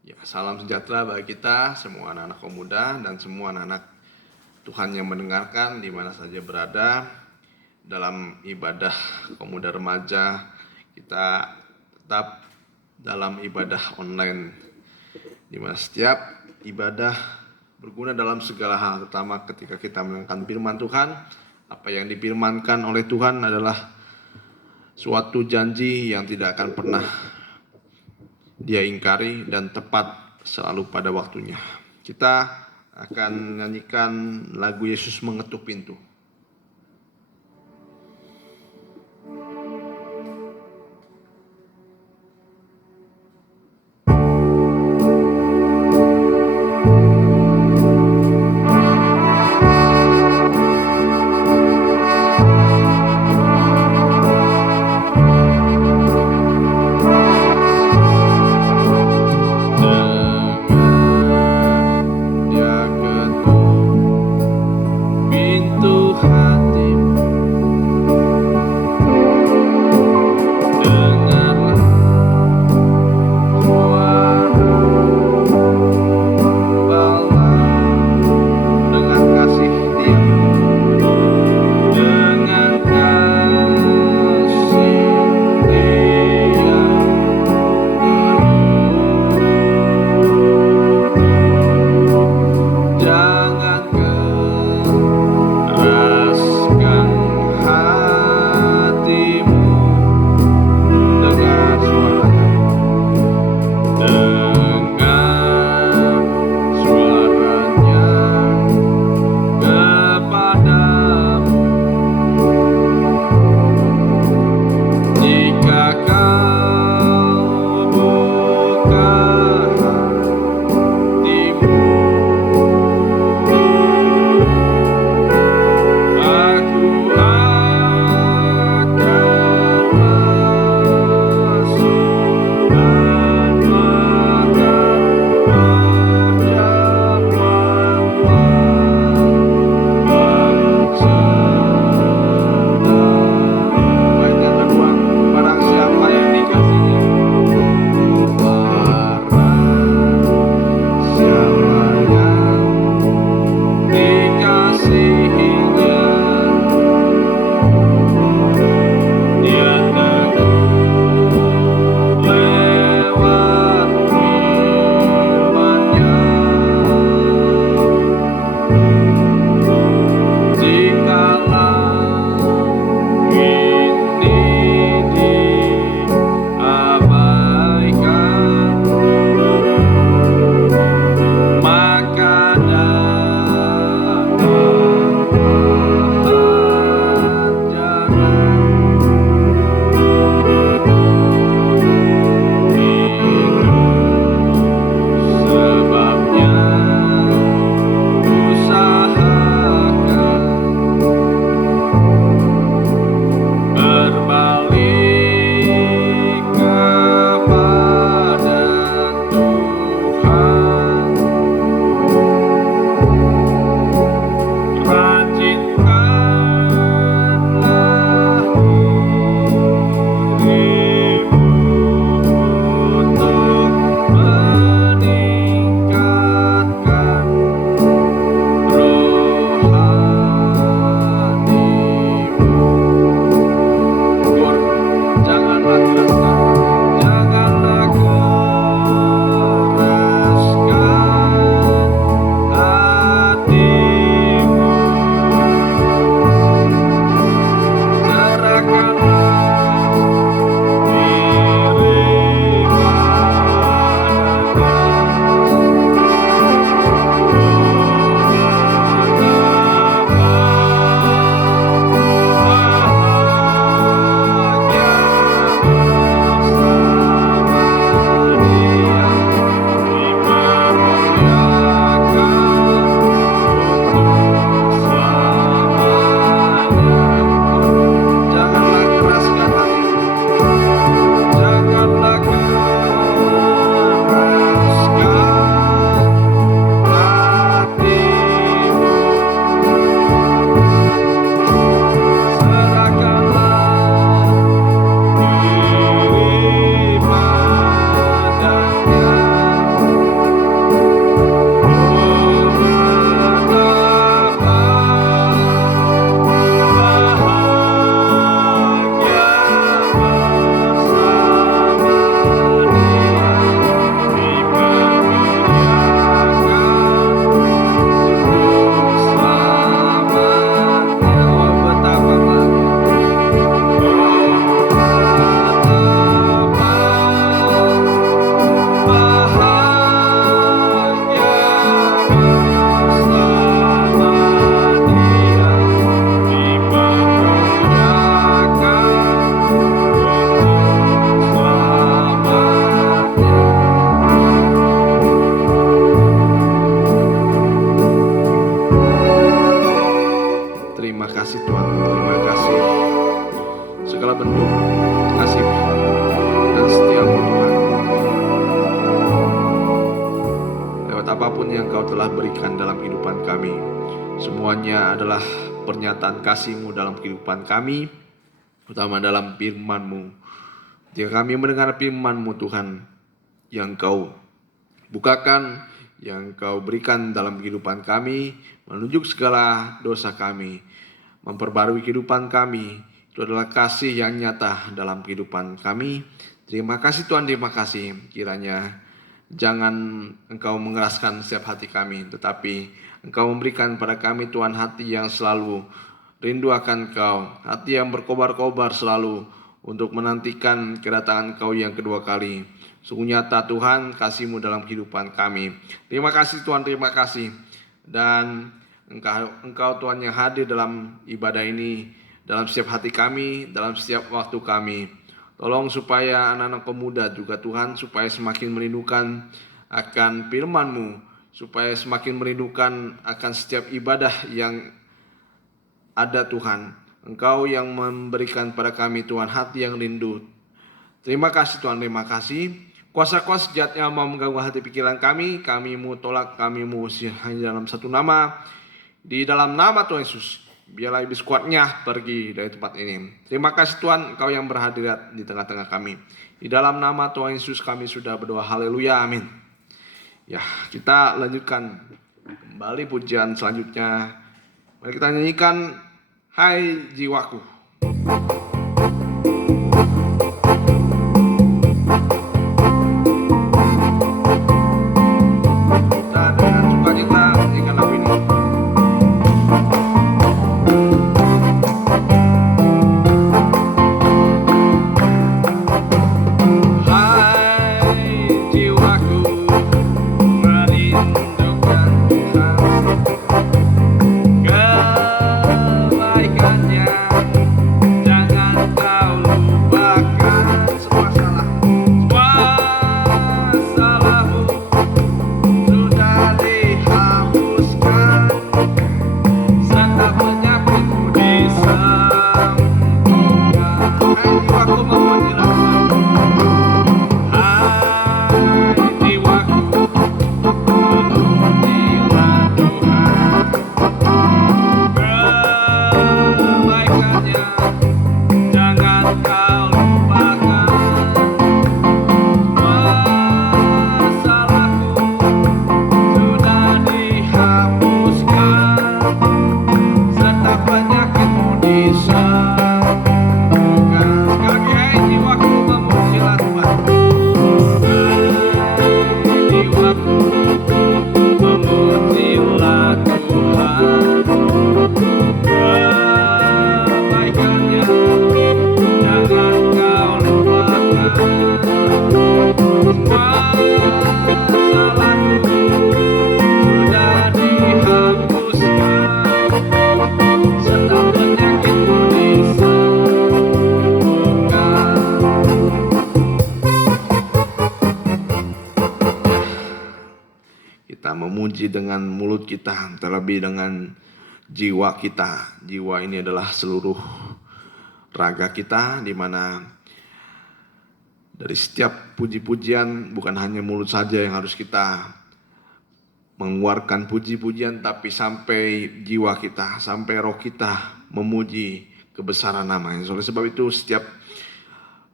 Ya, salam sejahtera bagi kita, semua anak-anak pemuda dan semua anak-anak Tuhan yang mendengarkan di mana saja berada. Dalam ibadah pemuda remaja, kita tetap dalam ibadah online, di mana setiap ibadah berguna dalam segala hal, terutama ketika kita mendengarkan firman Tuhan. Apa yang difirmankan oleh Tuhan adalah suatu janji yang tidak akan pernah Dia ingkari dan tepat selalu pada waktunya. Kita akan menyanyikan lagu Yesus Mengetuk Pintu. Dia ketuk pintu yang Engkau telah berikan dalam kehidupan kami. Semuanya adalah pernyataan kasih-Mu dalam kehidupan kami, terutama dalam firman-Mu. Jika kami mendengar firman-Mu Tuhan, yang Engkau bukakan, yang Engkau berikan dalam kehidupan kami, menunjuk segala dosa kami, memperbarui kehidupan kami, itu adalah kasih yang nyata dalam kehidupan kami. Terima kasih Tuhan, terima kasih. Kiranya jangan Engkau mengeraskan setiap hati kami, tetapi Engkau memberikan pada kami Tuhan hati yang selalu rindu akan Engkau, hati yang berkobar-kobar selalu untuk menantikan kedatangan Engkau yang kedua kali. Sungguh nyata Tuhan kasih-Mu dalam kehidupan kami. Terima kasih Tuhan, terima kasih. Dan Engkau Tuhan yang hadir dalam ibadah ini, dalam setiap hati kami, dalam setiap waktu kami. Tolong supaya anak-anak pemuda juga Tuhan, supaya semakin merindukan akan firman-Mu, supaya semakin merindukan akan setiap ibadah yang ada Tuhan. Engkau yang memberikan pada kami Tuhan hati yang rindu. Terima kasih Tuhan, terima kasih. Kuasa-kuasa jahat yang mau mengganggu hati pikiran kami mu tolak, kami mu usir hanya dalam satu nama. Di dalam nama Tuhan Yesus, biarlah iblis kuatnya pergi dari tempat ini. Terima kasih Tuhan, Engkau yang berhadirat di tengah-tengah kami. Di dalam nama Tuhan Yesus kami sudah berdoa, haleluya, amin. Ya, kita lanjutkan kembali pujian selanjutnya. Mari kita nyanyikan Hai Jiwaku. Dengan mulut kita, terlebih dengan jiwa kita. Jiwa ini adalah seluruh raga kita, di mana dari setiap puji-pujian bukan hanya mulut saja yang harus kita mengeluarkan puji-pujian, tapi sampai jiwa kita, sampai roh kita memuji kebesaran nama-Nya. Oleh sebab itu setiap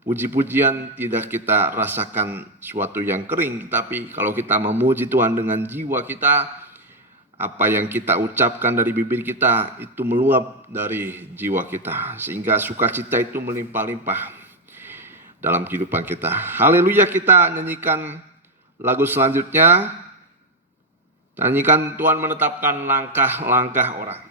puji-pujian tidak kita rasakan suatu yang kering, tapi kalau kita memuji Tuhan dengan jiwa kita, apa yang kita ucapkan dari bibir kita itu meluap dari jiwa kita, sehingga sukacita itu melimpah-limpah dalam kehidupan kita. Haleluya, kita nyanyikan lagu selanjutnya. Nyanyikan Tuhan menetapkan langkah-langkah orang.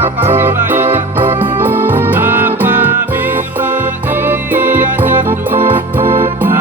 Apabila ia jatuh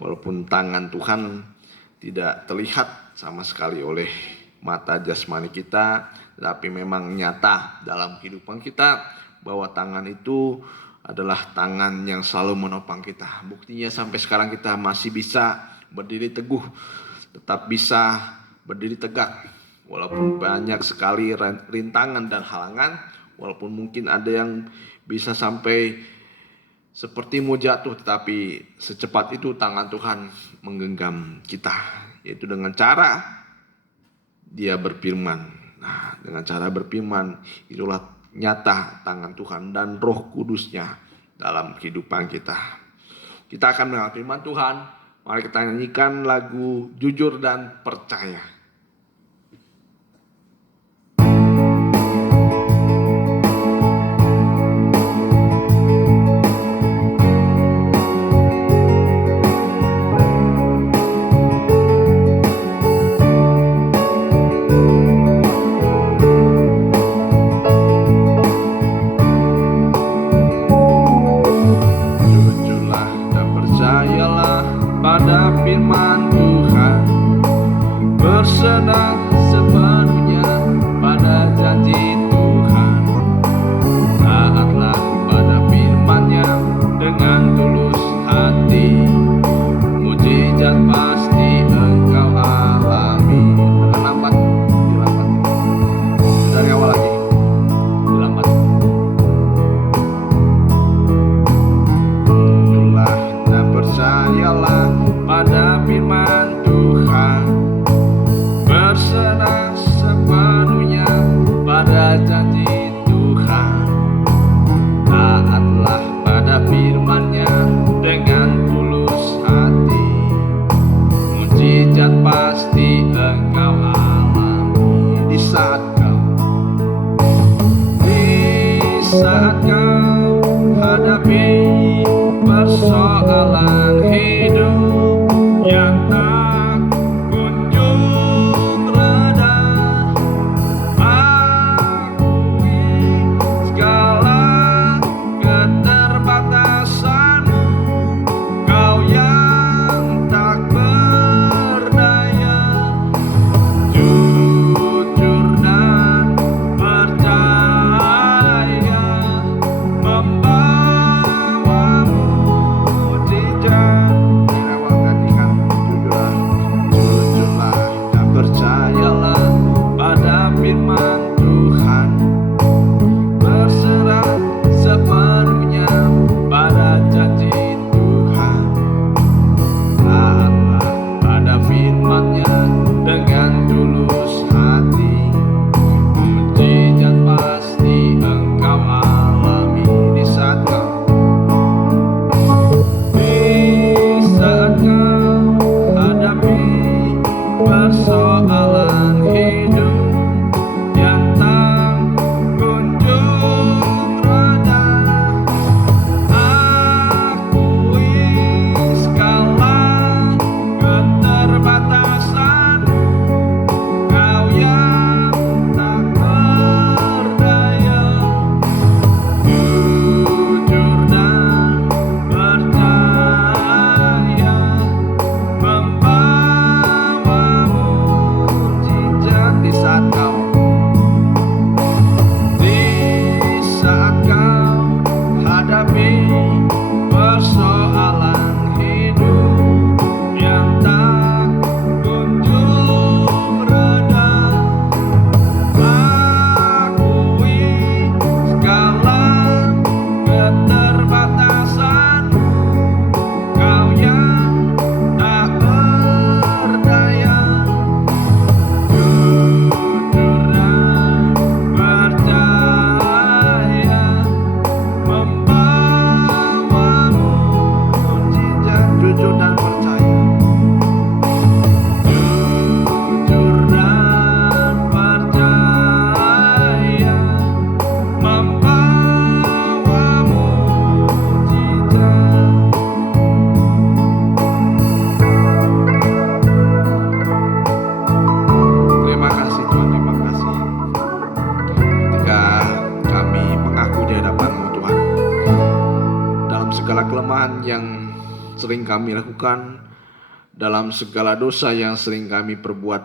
Walaupun tangan Tuhan tidak terlihat sama sekali oleh mata jasmani kita, tapi memang nyata dalam kehidupan kita bahwa tangan itu adalah tangan yang selalu menopang kita. Buktinya sampai sekarang kita masih bisa berdiri teguh, tetap bisa berdiri tegak. Walaupun banyak sekali rintangan dan halangan, walaupun mungkin ada yang bisa sampai seperti mau jatuh, tetapi secepat itu tangan Tuhan menggenggam kita, yaitu dengan cara Dia berfirman. Nah, dengan cara berfirman itulah nyata tangan Tuhan dan Roh Kudus-Nya dalam kehidupan kita. Kita akan mendengar firman Tuhan. Mari kita nyanyikan lagu Jujur dan Percaya. sering kami lakukan, dalam segala dosa yang sering kami perbuat,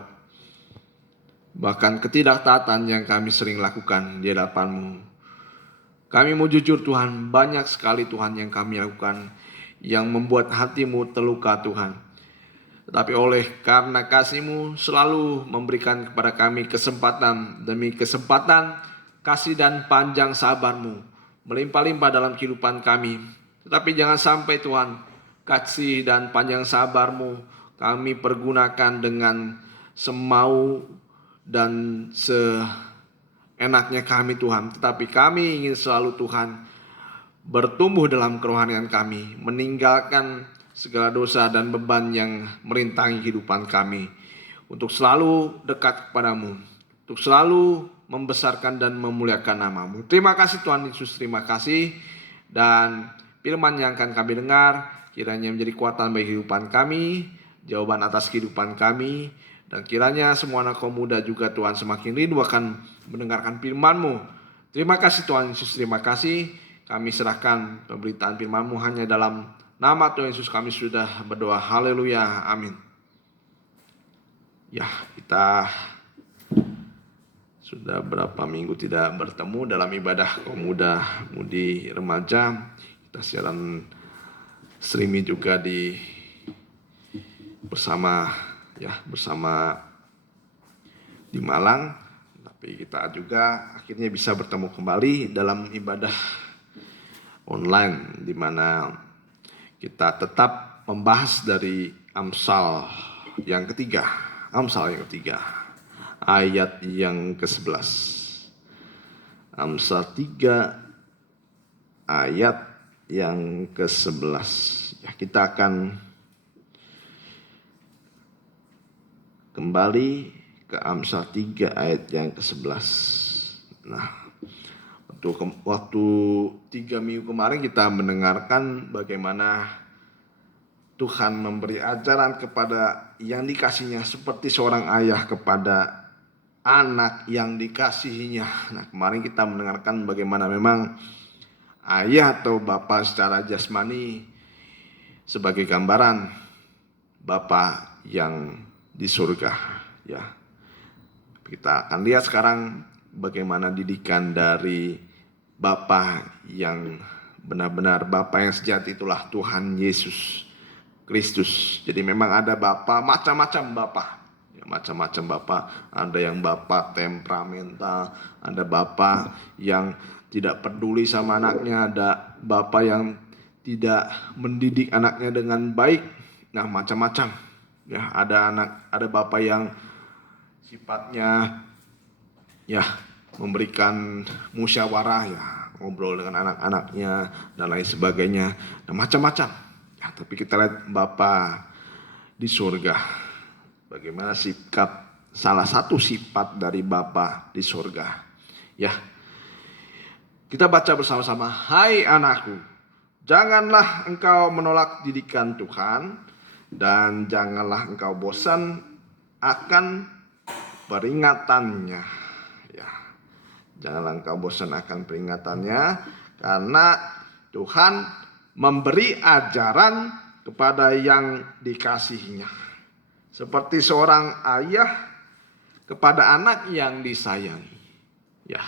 bahkan ketidaktaatan yang kami sering lakukan di hadapan-Mu. Kami mau jujur Tuhan, banyak sekali Tuhan yang kami lakukan yang membuat hati-Mu terluka Tuhan. Tetapi karena kasih-Mu selalu memberikan kepada kami kesempatan demi kesempatan, kasih dan panjang sabar-Mu melimpah-limpah dalam kehidupan kami. Tetapi jangan sampai Tuhan, kasih dan panjang sabar-Mu kami pergunakan dengan semau dan seenaknya kami Tuhan. Tetapi kami ingin selalu Tuhan bertumbuh dalam kerohanian kami, meninggalkan segala dosa dan beban yang merintangi kehidupan kami, untuk selalu dekat kepadamu, untuk selalu membesarkan dan memuliakan nama-Mu. Terima kasih Tuhan Yesus, terima kasih. Dan firman yang akan kami dengar kiranya menjadi kekuatan bagi kehidupan kami, jawaban atas kehidupan kami, dan kiranya semua anak kaum muda juga Tuhan semakin rindu akan mendengarkan firman-Mu. Terima kasih Tuhan Yesus, terima kasih. Kami serahkan pemberitaan firman-Mu hanya dalam nama Tuhan Yesus kami sudah berdoa. Haleluya, amin. Ya, kita sudah berapa minggu tidak bertemu dalam ibadah kaum muda mudi remaja. Kita siaran streaming juga bersama di Malang. Tapi kita juga akhirnya bisa bertemu kembali dalam ibadah online, di mana kita tetap membahas dari Amsal yang ketiga, ayat yang ke-11. Amsal 3 ayat yang ke-11. Ya, kita akan kembali ke Amsal 3 ayat yang ke-11. Nah, waktu 3 minggu kemarin kita mendengarkan bagaimana Tuhan memberi ajaran kepada yang dikasihnya seperti seorang ayah kepada anak yang dikasihinya. Nah, kemarin kita mendengarkan bagaimana memang ayah atau bapa secara jasmani sebagai gambaran bapa yang di surga. Ya, kita akan lihat sekarang bagaimana didikan dari Bapa yang benar-benar Bapa yang sejati, itulah Tuhan Yesus Kristus. Jadi memang ada Bapa, macam-macam Bapa. Ya, macam-macam Bapa. Ada yang Bapa temperamental, ada Bapa yang tidak peduli sama anaknya, ada Bapa yang tidak mendidik anaknya dengan baik. Nah, macam-macam. Ya, ada Bapa yang sifatnya memberikan musyawarah, ngobrol dengan anak-anaknya dan lain sebagainya, dan macam-macam. Ya, tapi kita lihat Bapa di surga, bagaimana salah satu sifat dari Bapa di surga. Ya, kita baca bersama-sama. Hai anakku, janganlah engkau menolak didikan Tuhan, dan janganlah engkau bosan akan peringatannya. Janganlah engkau bosan akan peringatannya, karena Tuhan memberi ajaran kepada yang dikasihinya, seperti seorang ayah kepada anak yang disayangi. Ya,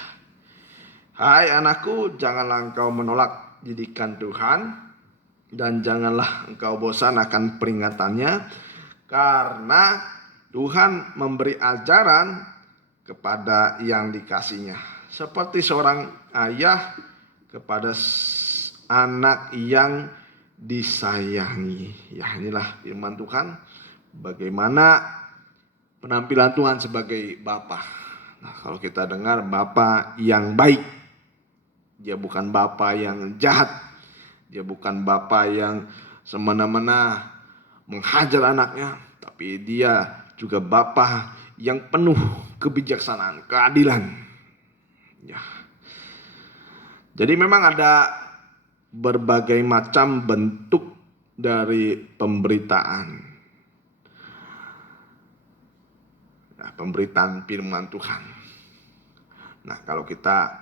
hai anakku, janganlah engkau menolak didikan Tuhan, dan janganlah engkau bosan akan peringatannya, karena Tuhan memberi ajaran kepada yang dikasihnya, seperti seorang ayah kepada anak yang disayangi. Ya, inilah firman Tuhan. Bagaimana penampilan Tuhan sebagai Bapa. Nah, kalau kita dengar Bapa yang baik, dia bukan Bapa yang jahat, dia bukan Bapa yang semena-mena menghajar anaknya, tapi dia juga Bapa yang penuh kebijaksanaan, keadilan. Ya. Jadi memang ada berbagai macam bentuk dari pemberitaan. Nah, pemberitaan firman Tuhan. Nah, kalau kita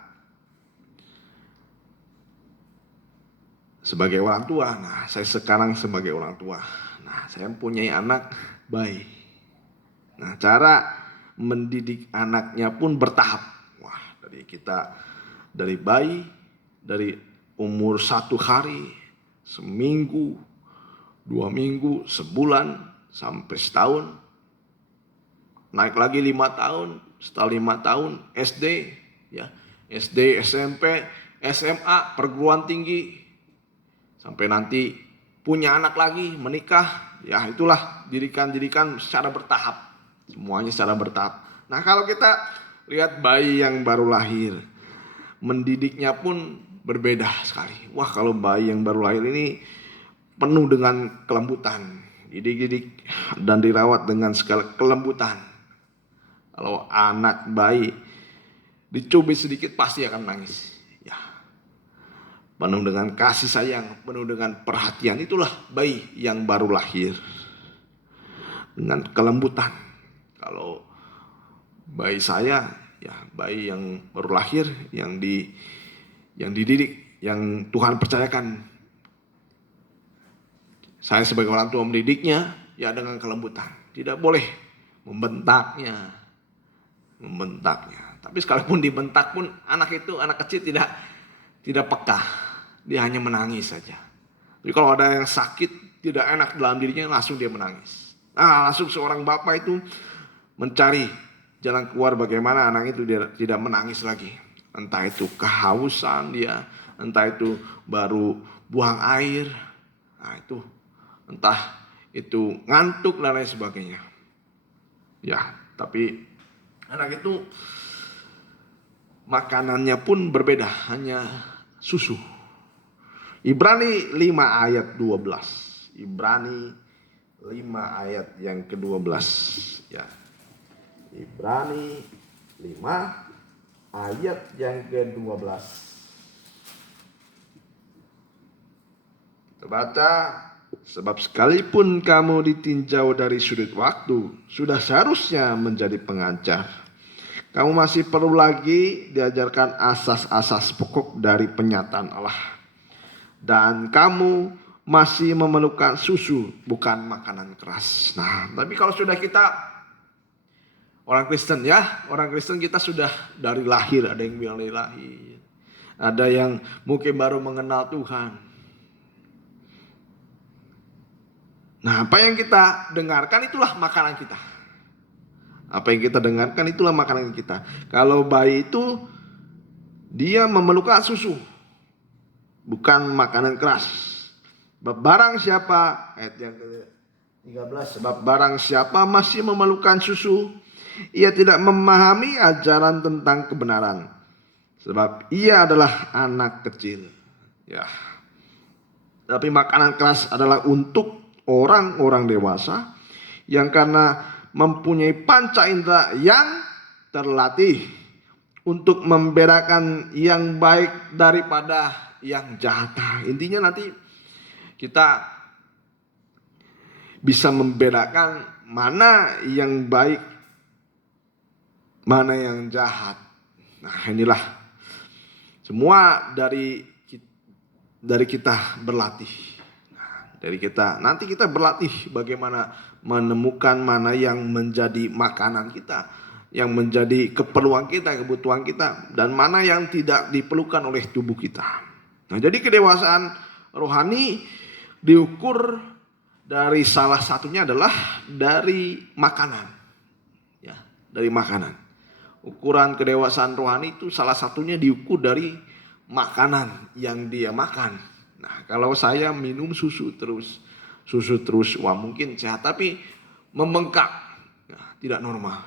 sebagai orang tua. Nah, saya sekarang sebagai orang tua. Nah, saya mempunyai anak bayi. Nah, cara mendidik anaknya pun bertahap. Wah, dari bayi, dari umur 1 hari, seminggu, 2 minggu, sebulan, sampai setahun. Naik lagi 5 tahun, setelah 5 tahun SD, ya, SD, SMP, SMA, perguruan tinggi, sampai nanti punya anak lagi, menikah, ya itulah didikan secara bertahap, semuanya secara bertahap. Nah, kalau kita lihat bayi yang baru lahir, mendidiknya pun berbeda sekali. Wah, kalau bayi yang baru lahir ini penuh dengan kelembutan, dididik dan dirawat dengan segala kelembutan. Kalau anak bayi dicubit sedikit pasti akan nangis. Ya, penuh dengan kasih sayang, penuh dengan perhatian. Itulah bayi yang baru lahir, dengan kelembutan. Kalau bayi saya, ya bayi yang baru lahir, yang dididik, yang Tuhan percayakan, saya sebagai orang tua mendidiknya ya dengan kelembutan. Tidak boleh membentaknya. Tapi sekalipun dibentak pun anak kecil tidak peka. Dia hanya menangis saja. Jadi kalau ada yang sakit, tidak enak dalam dirinya, langsung dia menangis. Nah, langsung seorang bapak itu mencari jalan keluar bagaimana anak itu dia tidak menangis lagi. Entah itu kehausan dia, entah itu baru buang air, nah itu, entah itu ngantuk dan lain sebagainya. Ya, tapi anak itu makanannya pun berbeda, hanya susu. Ibrani 5 ayat 12. Ibrani 5 ayat yang ke-12. Ya. Ibrani 5 ayat yang ke-12. Kita baca, sebab sekalipun kamu ditinjau dari sudut waktu, sudah seharusnya menjadi pengajar. Kamu masih perlu lagi diajarkan asas-asas pokok dari penyataan Allah. Dan kamu masih memerlukan susu, bukan makanan keras. Nah, tapi kalau sudah kita orang Kristen ya, orang Kristen kita sudah dari lahir, ada yang bilang dari lahir. Ada yang mungkin baru mengenal Tuhan. Nah, apa yang kita dengarkan itulah makanan kita. Apa yang kita dengarkan itulah makanan kita. Kalau bayi itu dia memerlukan susu, bukan makanan keras. Barang siapa, ayat yang ke-13, sebab barang siapa masih memerlukan susu, ia tidak memahami ajaran tentang kebenaran, sebab ia adalah anak kecil. Ya. Tapi makanan keras adalah untuk orang-orang dewasa yang karena mempunyai panca indera yang terlatih untuk membedakan yang baik daripada yang jahat. Intinya nanti kita bisa membedakan mana yang baik, mana yang jahat. Nah, inilah semua dari kita berlatih. Nanti kita berlatih bagaimana menemukan mana yang menjadi makanan kita, yang menjadi keperluan kita, kebutuhan kita, dan mana yang tidak diperlukan oleh tubuh kita. Nah, jadi kedewasaan rohani diukur dari salah satunya adalah dari makanan. Ya, dari makanan. Ukuran kedewasaan rohani itu salah satunya diukur dari makanan yang dia makan. Nah, kalau saya minum susu terus, wah mungkin sehat, tapi membengkak, nah, tidak normal.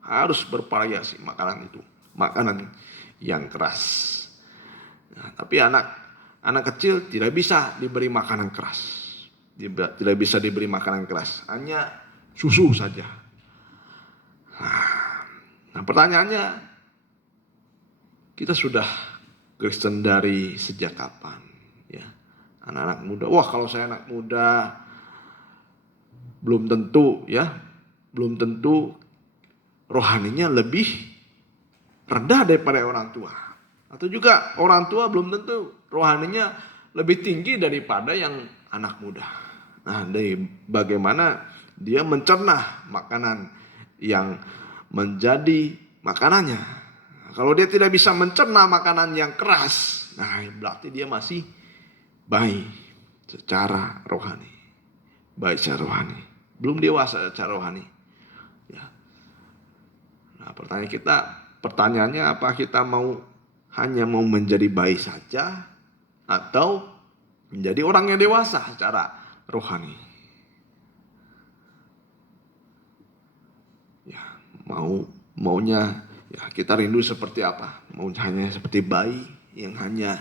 Harus bervariasi makanan itu, makanan yang keras. Nah, tapi anak kecil tidak bisa diberi makanan keras, tidak bisa diberi makanan keras, hanya susu saja. Nah, pertanyaannya, kita sudah Kristen dari sejak kapan? Ya, anak-anak muda. Wah, kalau saya anak muda, belum tentu rohaninya lebih rendah daripada orang tua. Atau juga orang tua belum tentu rohaninya lebih tinggi daripada yang anak muda. Nah, dari bagaimana dia mencerna makanan yang menjadi makanannya. Kalau dia tidak bisa mencerna makanan yang keras, nah berarti dia masih bayi secara rohani. Baik secara rohani. Belum dewasa secara rohani. Ya. Nah, pertanyaannya apa kita hanya mau menjadi bayi saja atau menjadi orang yang dewasa secara rohani? Ya, maunya ya kita rindu seperti apa? Mau hanya seperti bayi yang hanya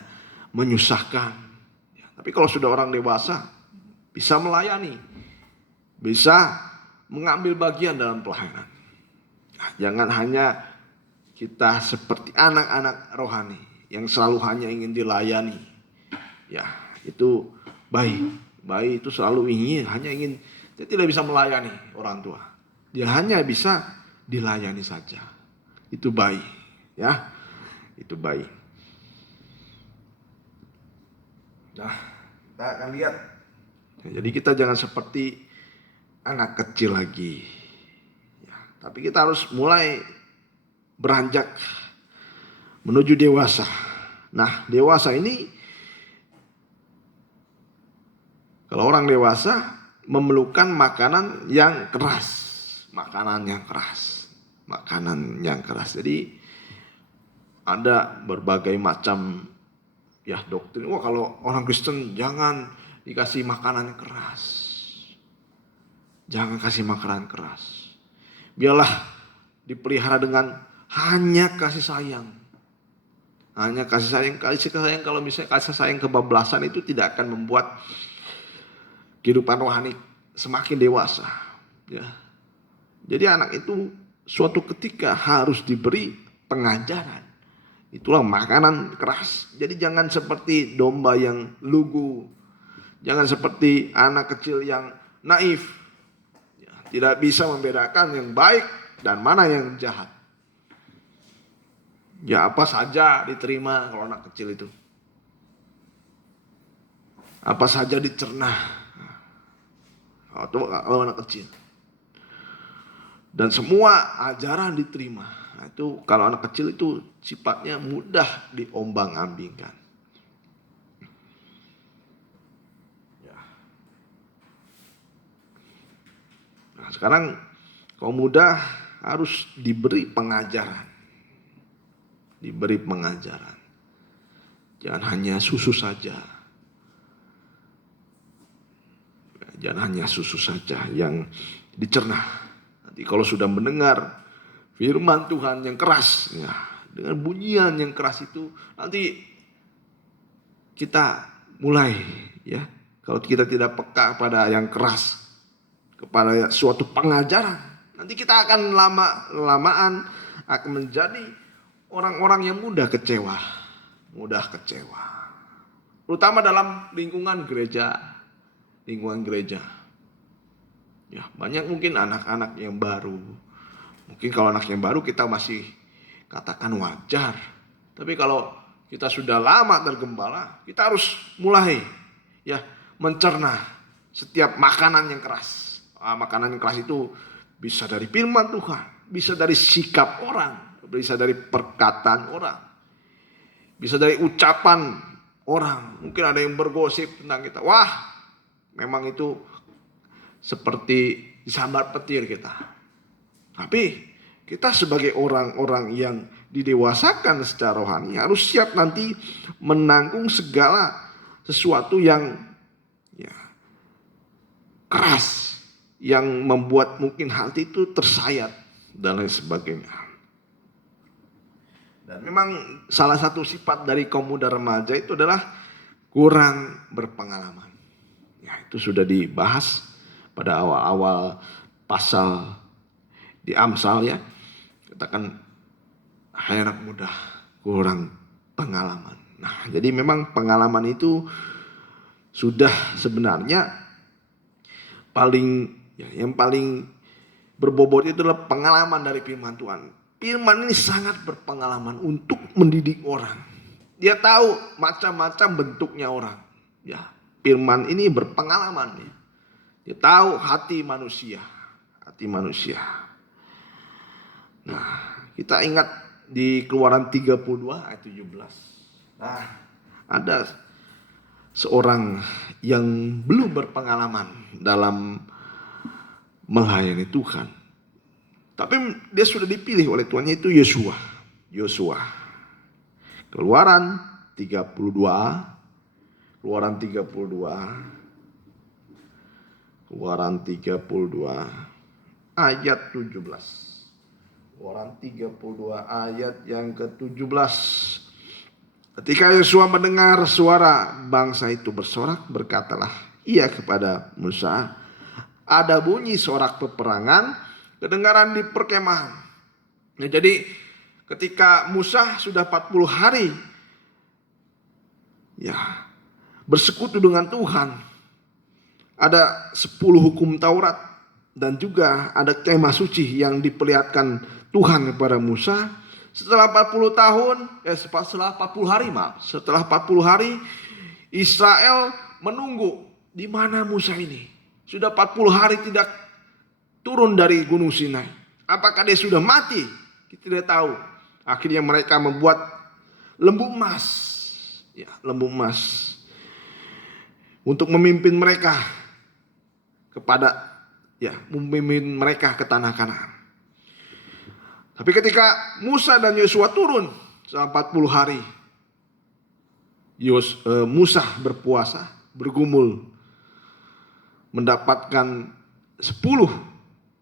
menyusahkan. Ya, tapi kalau sudah orang dewasa bisa melayani, bisa mengambil bagian dalam pelayanan. Nah, jangan hanya kita seperti anak-anak rohani yang selalu hanya ingin dilayani. Ya, itu bayi. Bayi itu selalu hanya ingin, dia tidak bisa melayani orang tua. Dia hanya bisa dilayani saja. Itu bayi, ya. Itu bayi. Nah, kita akan lihat. Jadi kita jangan seperti anak kecil lagi. Ya, tapi kita harus mulai beranjak menuju dewasa. Nah, dewasa ini, kalau orang dewasa memerlukan makanan yang keras. Makanan yang keras. Makanan yang keras. Jadi ada berbagai macam ya doktrin. Wah, kalau orang Kristen jangan dikasih makanan keras. Jangan kasih makanan keras. Biarlah dipelihara dengan hanya kasih sayang. Hanya kasih sayang. Kasih sayang, kalau misalnya kasih sayang kebablasan itu tidak akan membuat kehidupan rohani semakin dewasa. Ya. Jadi anak itu suatu ketika harus diberi pengajaran. Itulah makanan keras. Jadi jangan seperti domba yang lugu. Jangan seperti anak kecil yang naif. Ya, tidak bisa membedakan yang baik dan mana yang jahat. Ya apa saja diterima kalau anak kecil itu. Apa saja dicerna. Kalau anak kecil. Dan semua ajaran diterima. Nah, itu kalau anak kecil itu sifatnya mudah diombang-ambingkan. Ya. Nah, sekarang kaum muda harus diberi pengajaran. Diberi pengajaran. Jangan hanya susu saja. Jangan hanya susu saja yang dicerna. Nanti kalau sudah mendengar firman Tuhan yang keras, ya, dengan bunyian yang keras itu, nanti kita mulai, ya, kalau kita tidak peka pada yang keras, kepada suatu pengajaran, nanti kita akan lama-lamaan akan menjadi orang-orang yang mudah kecewa, terutama dalam lingkungan gereja. Ya, banyak mungkin anak-anak yang baru. Mungkin kalau anak yang baru kita masih katakan wajar. Tapi kalau kita sudah lama tergembala, kita harus mulai ya mencerna setiap makanan yang keras. Makanan yang keras itu bisa dari firman Tuhan, bisa dari sikap orang, bisa dari perkataan orang, bisa dari ucapan orang. Mungkin ada yang bergosip tentang kita. Wah, memang itu seperti disambar petir kita. Tapi kita sebagai orang-orang yang didewasakan secara rohani harus siap nanti menanggung segala sesuatu yang ya, keras, yang membuat mungkin hati itu tersayat dan lain sebagainya. Dan memang salah satu sifat dari kaum muda remaja itu adalah kurang berpengalaman. Ya, itu sudah dibahas pada awal-awal pasal di Amsal, ya. Katakan hai anak muda kurang pengalaman. Nah, jadi memang pengalaman itu sudah sebenarnya yang paling berbobot itu adalah pengalaman dari firman Tuhan. Firman ini sangat berpengalaman untuk mendidik orang. Dia tahu macam-macam bentuknya orang. Ya, firman ini berpengalaman nih. Dia tahu hati manusia, hati manusia. Nah, kita ingat di Keluaran 32 ayat 17. Nah, ada seorang yang belum berpengalaman dalam melayani Tuhan. Tapi dia sudah dipilih oleh Tuhan, yaitu Yosua. Yosua. Keluaran 32. Keluaran 32. Keluaran 32 ayat 17. Keluaran 32 ayat yang ke-17. Ketika Yosua mendengar suara bangsa itu bersorak, berkatalah ia kepada Musa, ada bunyi sorak peperangan kedengaran di perkemahan. Nah, jadi ketika Musa sudah 40 hari ya bersekutu dengan Tuhan, ada 10 hukum Taurat dan juga ada kemah suci yang diperlihatkan Tuhan kepada Musa. Setelah 40 tahun, setelah 40 hari setelah 40 hari Israel menunggu di mana Musa ini. Sudah 40 hari tidak turun dari Gunung Sinai. Apakah dia sudah mati? Kita tidak tahu. Akhirnya mereka membuat lembu emas. Ya, lembu emas. Untuk memimpin mereka memimpin mereka ke tanah Kanaan. Tapi ketika Musa dan Yosua turun selama 40 hari, Musa berpuasa, bergumul, mendapatkan 10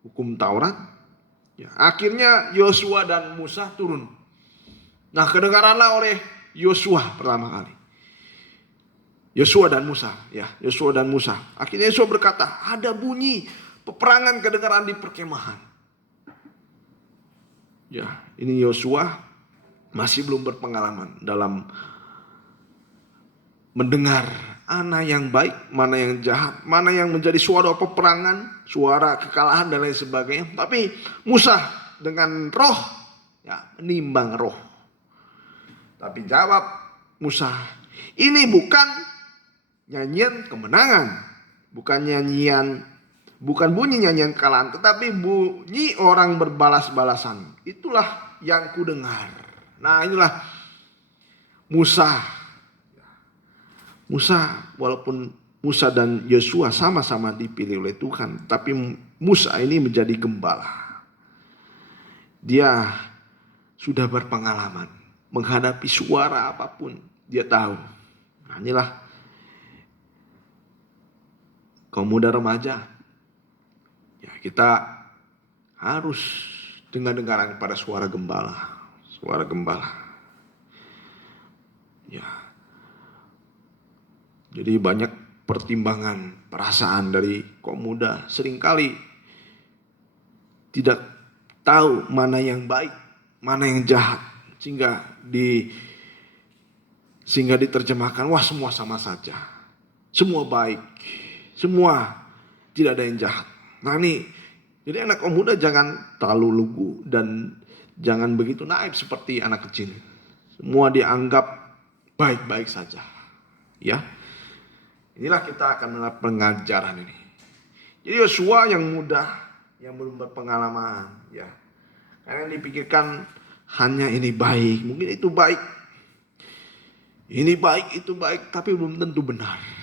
hukum Taurat. Ya, akhirnya Yosua dan Musa turun. Nah, kedengaranlah oleh Yosua pertama kali. Yosua dan Musa. Akhirnya Yosua berkata, ada bunyi peperangan kedengaran di perkemahan. Ya, ini Yosua masih belum berpengalaman dalam mendengar mana yang baik, mana yang jahat, mana yang menjadi suara peperangan, suara kekalahan dan lain sebagainya. Tapi Musa dengan roh, menimbang roh. Tapi jawab Musa, ini bukan nyanyian kemenangan, bukan bunyi nyanyian kekalahan, tetapi bunyi orang berbalas-balasan. Itulah yang ku dengar. Nah, inilah Musa, walaupun Musa dan Yosua sama-sama dipilih oleh Tuhan, tapi Musa ini menjadi gembala. Dia sudah berpengalaman menghadapi suara apapun, dia tahu. Nah, inilah kaum muda remaja. Ya, kita harus dengar-dengaran pada suara gembala. Suara gembala. Ya. Jadi banyak pertimbangan, perasaan dari kaum muda. Seringkali tidak tahu mana yang baik, mana yang jahat. Sehingga diterjemahkan, wah semua sama saja. Semua baik. Semua tidak ada yang jahat. Nah ini, jadi anak kaum muda jangan terlalu lugu dan jangan begitu naif seperti anak kecil. Semua dianggap baik-baik saja. Ya, inilah kita akan melihat pengajaran ini. Jadi Yosua yang muda, yang belum berpengalaman, ya, karena dipikirkan hanya ini baik, mungkin itu baik. Ini baik, itu baik, tapi belum tentu benar.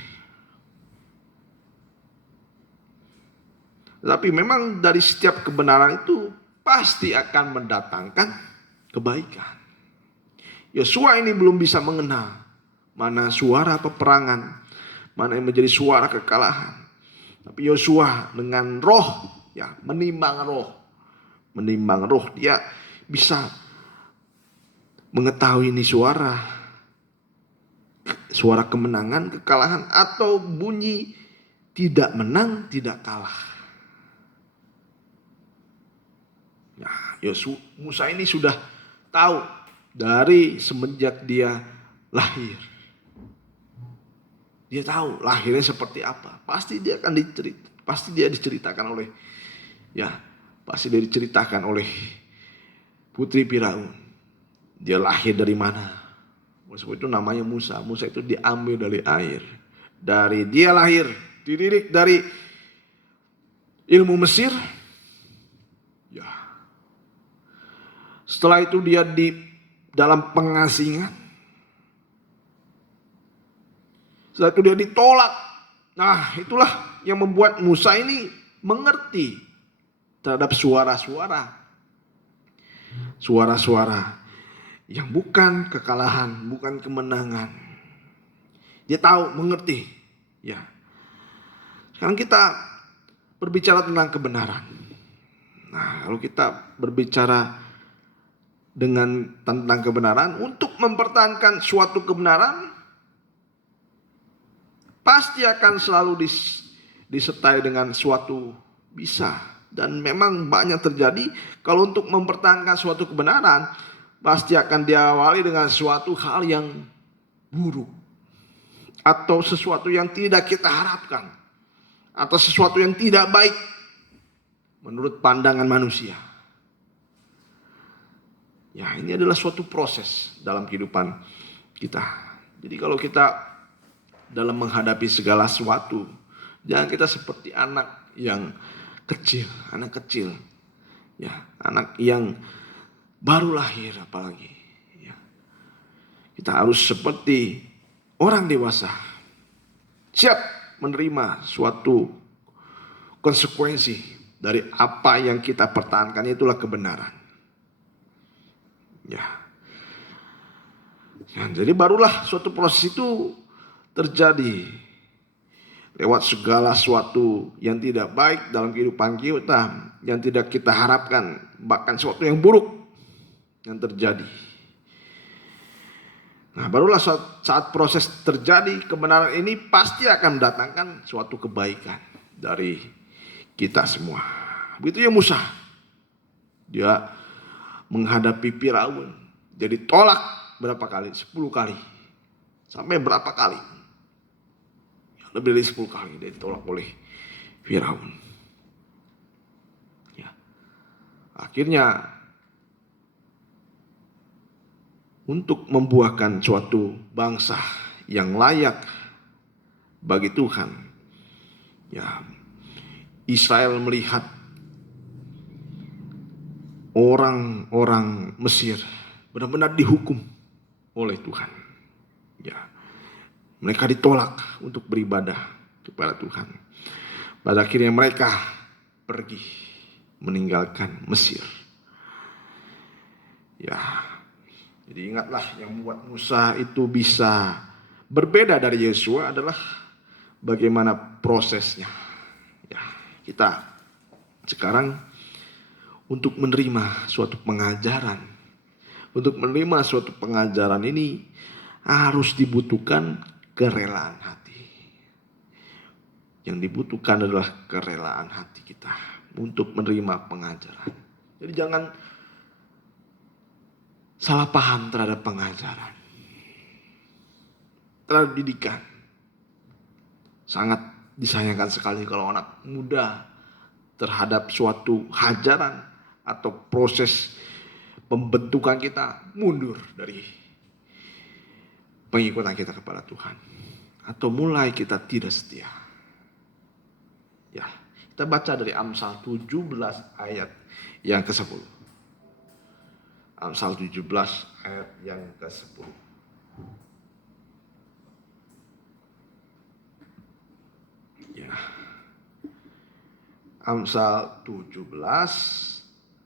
Tapi memang dari setiap kebenaran itu pasti akan mendatangkan kebaikan. Yosua ini belum bisa mengenal mana suara peperangan, mana yang menjadi suara kekalahan. Tapi Yosua dengan roh, ya, menimbang roh, dia bisa mengetahui ini suara kemenangan, kekalahan, atau bunyi tidak menang, tidak kalah. Nah, Musa ini sudah tahu dari semenjak dia lahir. Dia tahu lahirnya seperti apa. Pasti dia diceritakan oleh putri Firaun. Dia lahir dari mana? Sebab itu namanya Musa. Musa itu diambil dari air. Dari dia lahir, dididik dari ilmu Mesir. Ya. Setelah itu dia di dalam pengasingan. Setelah itu dia ditolak. Nah, itulah yang membuat Musa ini mengerti terhadap suara-suara. Suara-suara yang bukan kekalahan, bukan kemenangan. Dia tahu, mengerti. Ya. Sekarang kita berbicara tentang kebenaran. Nah, kalau kita berbicara tentang kebenaran, untuk mempertahankan suatu kebenaran, pasti akan selalu disertai dengan suatu bisa. Dan memang banyak terjadi kalau untuk mempertahankan suatu kebenaran, pasti akan diawali dengan suatu hal yang buruk. Atau sesuatu yang tidak kita harapkan. Atau sesuatu yang tidak baik menurut pandangan manusia. Ya, ini adalah suatu proses dalam kehidupan kita. Jadi kalau kita dalam menghadapi segala sesuatu, jangan kita seperti anak yang kecil, anak kecil. Ya, anak yang baru lahir apalagi. Ya. Kita harus seperti orang dewasa, siap menerima suatu konsekuensi dari apa yang kita pertahankan, itulah kebenaran. Ya. Jadi barulah suatu proses itu terjadi lewat segala sesuatu yang tidak baik dalam kehidupan kita, yang tidak kita harapkan, bahkan sesuatu yang buruk yang terjadi. Nah, barulah saat proses terjadi, kebenaran ini pasti akan mendatangkan suatu kebaikan dari kita semua. Begitu ya Musa. Dia menghadapi Firaun. Jadi tolak berapa kali? 10 kali. Sampai berapa kali? Lebih dari 10 kali dia ditolak oleh Firaun. Ya. Akhirnya untuk membuahkan suatu bangsa yang layak bagi Tuhan. Ya, Israel melihat orang-orang Mesir benar-benar dihukum oleh Tuhan. Ya, mereka ditolak untuk beribadah kepada Tuhan. Pada akhirnya mereka pergi meninggalkan Mesir. Ya. Jadi ingatlah, yang membuat Musa itu bisa berbeda dari Yosua adalah bagaimana prosesnya. Ya, kita sekarang untuk menerima suatu pengajaran, untuk menerima suatu pengajaran ini harus dibutuhkan kerelaan hati. Yang dibutuhkan adalah kerelaan hati kita untuk menerima pengajaran. Jadi jangan salah paham terhadap pengajaran, terhadap didikan. Sangat disayangkan sekali kalau anak muda terhadap suatu ajaran atau proses pembentukan kita mundur dari pengikutan kita kepada Tuhan. Atau mulai kita tidak setia. Ya, kita baca dari Amsal 17 ayat yang ke-10. Amsal 17 ayat yang ke-10. Ya. Amsal 17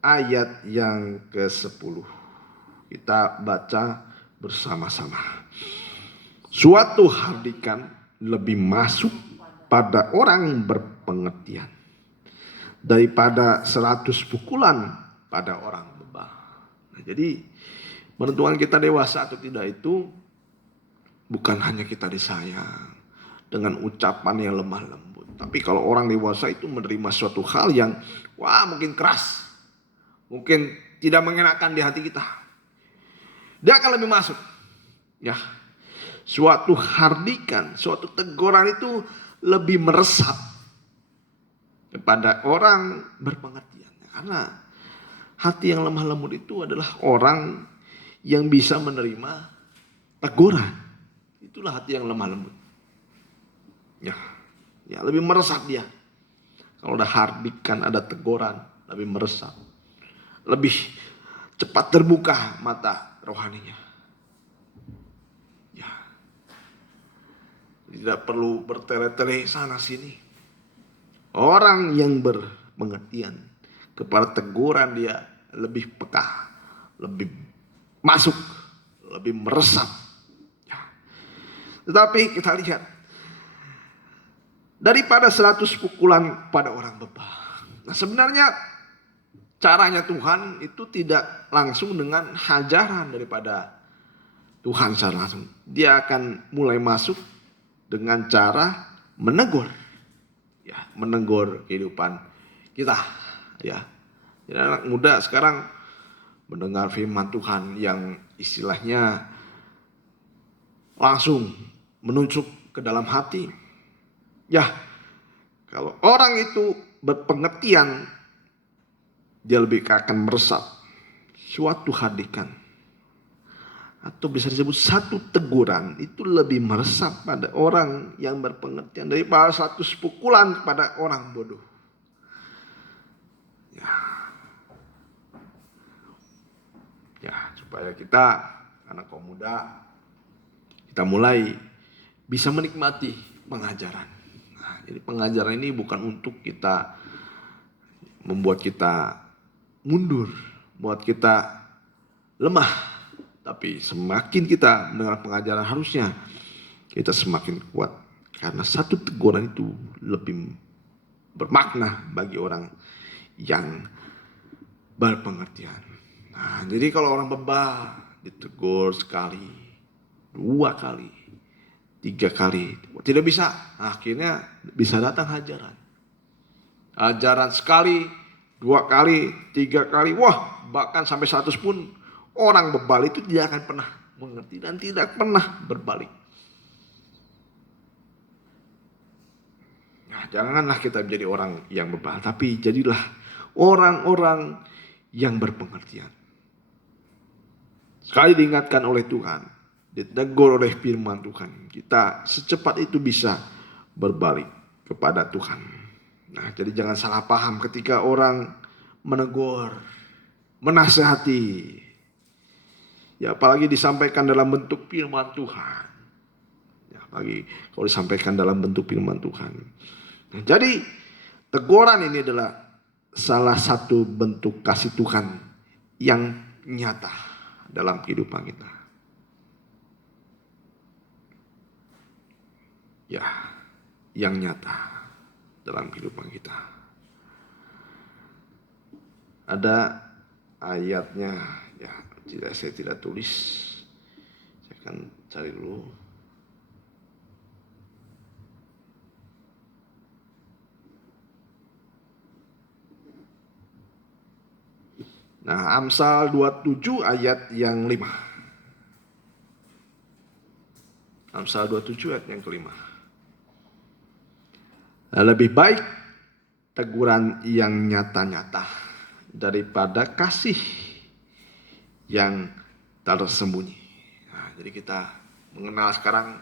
ayat yang ke-10. Kita baca bersama-sama. Suatu hardikan lebih masuk pada orang berpengertian daripada 100 pukulan pada orang bebal. Jadi menentukan kita dewasa atau tidak itu bukan hanya kita disayang dengan ucapan yang lemah lembut. Tapi kalau orang dewasa itu menerima suatu hal yang mungkin keras, mungkin tidak mengenakan di hati kita, dia akan lebih masuk. Ya, suatu hardikan, suatu teguran itu lebih meresap kepada orang berpengertian. Karena hati yang lemah lembut itu adalah orang yang bisa menerima teguran. Itulah hati yang lemah lembut. Ya, lebih meresap dia. Kalau ada hardikan, ada teguran, lebih meresap. Lebih cepat terbuka mata rohaninya. Ya, tidak perlu bertele-tele sana sini. Orang yang berpengertian kepada teguran dia lebih peka, lebih masuk, lebih meresap. Ya. Tetapi kita lihat, daripada 100 pukulan pada orang bebal. Nah, sebenarnya caranya Tuhan itu tidak langsung dengan hajaran daripada Tuhan secara langsung. Dia akan mulai masuk dengan cara menegur. Ya, menegur kehidupan kita. Ya. Jadi anak muda sekarang mendengar firman Tuhan yang istilahnya langsung menunjuk ke dalam hati. Ya, kalau orang itu berpengertian, dia lebih akan meresap suatu hardikan. Atau bisa disebut satu teguran itu lebih meresap pada orang yang berpengertian daripada 100 pukulan kepada orang bodoh. Ya, supaya kita anak kaum muda kita mulai bisa menikmati pengajaran. Nah, jadi pengajaran ini bukan untuk kita membuat kita mundur, buat kita lemah, tapi semakin kita mendengar pengajaran harusnya kita semakin kuat, karena satu teguran itu lebih bermakna bagi orang yang berpengertian. Nah, jadi kalau orang bebal ditegur sekali, 2 kali, 3 kali, tidak bisa, akhirnya bisa datang hajaran. Ajaran sekali, 2 kali, 3 kali, wah bahkan sampai 100 pun orang bebal itu tidak akan pernah mengerti dan tidak pernah berbalik. Nah, janganlah kita menjadi orang yang bebal, tapi jadilah orang-orang yang berpengertian. Sekali diingatkan oleh Tuhan, ditegur oleh firman Tuhan, kita secepat itu bisa berbalik kepada Tuhan. Nah, jadi jangan salah paham ketika orang menegur, menasihati. Ya, apalagi disampaikan dalam bentuk firman Tuhan. Ya, apalagi kalau disampaikan dalam bentuk firman Tuhan. Nah, jadi teguran ini adalah salah satu bentuk kasih Tuhan yang nyata dalam kehidupan kita. Ya, yang nyata dalam kehidupan kita. Ada ayatnya, ya, saya tidak tulis. Saya akan cari dulu. Nah, Amsal 27 ayat yang 5. Amsal 27 ayat yang kelima. Lebih baik teguran yang nyata-nyata daripada kasih yang tersembunyi. Nah, jadi kita mengenal sekarang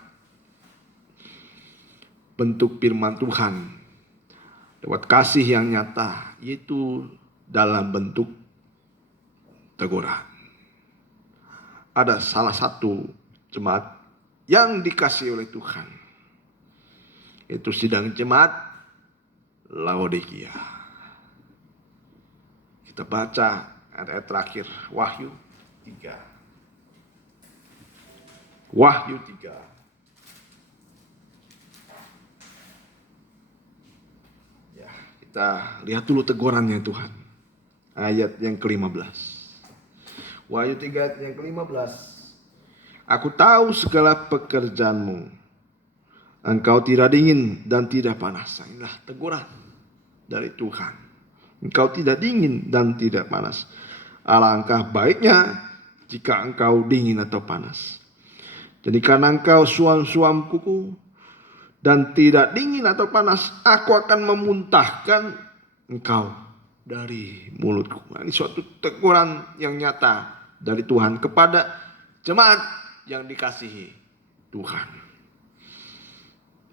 bentuk firman Tuhan lewat kasih yang nyata, yaitu dalam bentuk teguran. Ada salah satu jemaat yang dikasih oleh Tuhan, itu sidang jemaat Laodikia. Kita baca ayat terakhir, Wahyu 3. Wahyu 3. Ya, kita lihat dulu tegurannya Tuhan. Ayat yang ke-15. Wahyu 3 ayat yang ke-15. Aku tahu segala pekerjaanmu. Engkau tidak dingin dan tidak panas. Inilah teguran dari Tuhan. Engkau tidak dingin dan tidak panas. Alangkah baiknya jika engkau dingin atau panas. Jadi karena engkau suam-suam kuku dan tidak dingin atau panas, aku akan memuntahkan engkau dari mulutku. Ini suatu teguran yang nyata dari Tuhan kepada jemaat yang dikasihi Tuhan.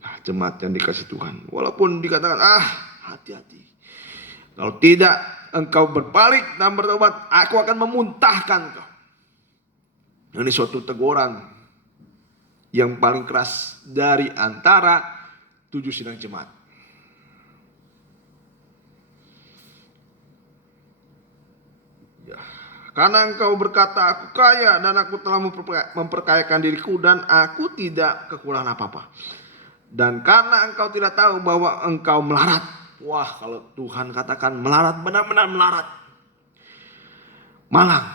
Nah, jemaat yang dikasih Tuhan. Walaupun dikatakan, hati-hati. Kalau tidak engkau berbalik dan bertobat, aku akan memuntahkan kau. Ini suatu teguran yang paling keras dari antara 7 sidang jemaat. Ya. Karena engkau berkata, aku kaya dan aku telah memperkayakan diriku dan aku tidak kekurangan apa-apa. Dan karena engkau tidak tahu bahwa engkau melarat. Wah, kalau Tuhan katakan melarat, benar-benar melarat. Malang,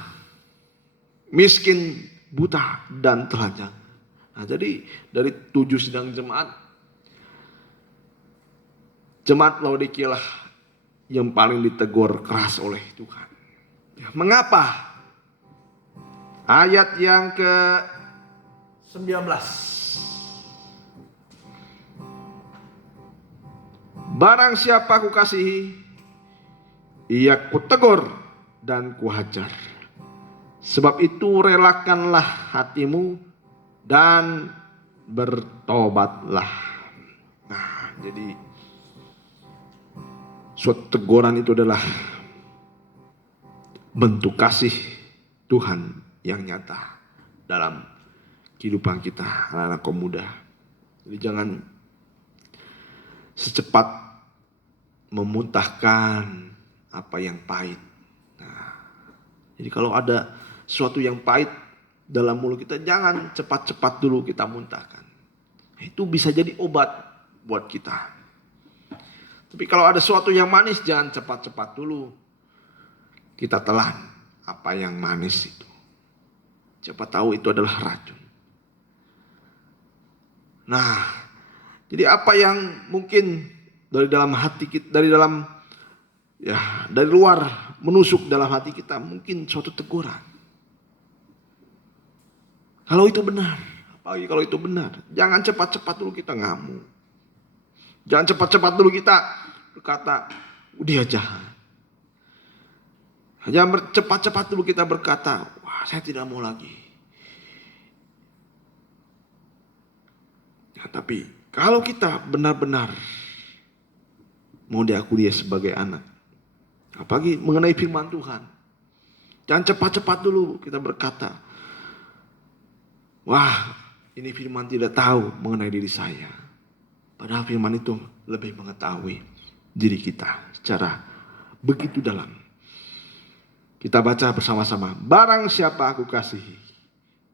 miskin, buta, dan telanjang. Nah, jadi dari 7 sidang jemaat Laodikia lah yang paling ditegur keras oleh Tuhan. Ya, mengapa? Ayat yang ke-19. Barang siapa ku kasihi, ia kutegur dan kuhajar. Sebab itu relakanlah hatimu dan bertobatlah. Nah, jadi suatu teguran itu adalah bentuk kasih Tuhan yang nyata dalam kehidupan kita, anak-anak kaum muda. Jadi jangan secepat memuntahkan apa yang pahit. Nah, jadi kalau ada sesuatu yang pahit dalam mulut kita, jangan cepat-cepat dulu kita muntahkan. Itu bisa jadi obat buat kita. Tapi kalau ada sesuatu yang manis, jangan cepat-cepat dulu kita telan apa yang manis itu. Siapa tahu itu adalah racun. Nah, jadi apa yang mungkin dari dalam hati kita, dari luar menusuk dalam hati kita, mungkin suatu teguran. Kalau itu benar, apalagi kalau itu benar, jangan cepat-cepat dulu kita ngamuk. Jangan cepat-cepat dulu kita berkata, dia jahat. Jangan cepat-cepat dulu kita berkata, wah saya tidak mau lagi. Ya, tapi kalau kita benar-benar mau diakui dia sebagai anak, apalagi mengenai firman Tuhan, jangan cepat-cepat dulu kita berkata, wah ini firman tidak tahu mengenai diri saya. Padahal firman itu lebih mengetahui diri kita secara begitu dalam. Kita baca bersama-sama. Barang siapa aku kasihi,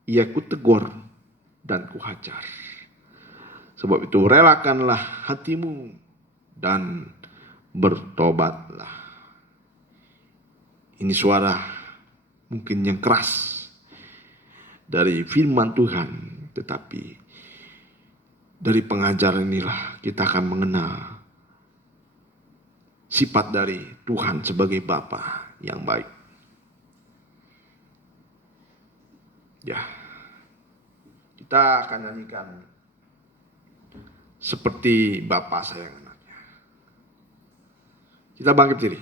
ia kutegur dan kuhajar. Sebab itu relakanlah hatimu dan bertobatlah. Ini suara mungkin yang keras dari firman Tuhan, tetapi dari pengajaran inilah kita akan mengenal sifat dari Tuhan sebagai Bapa yang baik. Ya, kita akan nyanyikan seperti Bapa sayang anaknya. Kita bangkit diri.